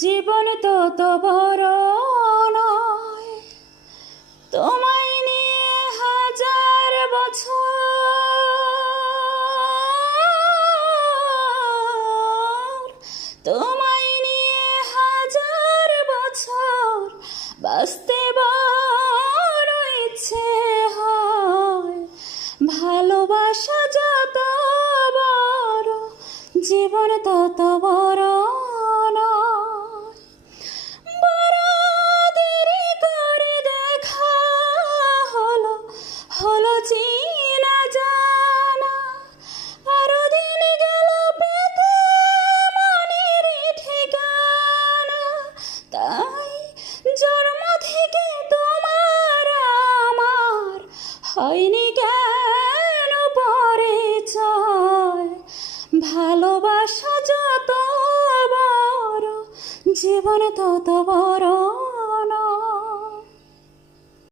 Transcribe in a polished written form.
জীবন তত বড় নয়, তোমায় নিয়ে হাজার বছর, তোমায় নিয়ে হাজার বছর বাঁচতে বড় ইচ্ছে হয়। ভালোবাসা যত বড়, জীবন তত বড় নয়। বড় দেরি করে দেখা হলো, হলো চেনা জানা, আরো দিন গেল পেতে মনের ঠিকানা। তাই জন্ম থেকে তোমার আমার হয়নি কেন পরিচয়। ভালোবাসা যত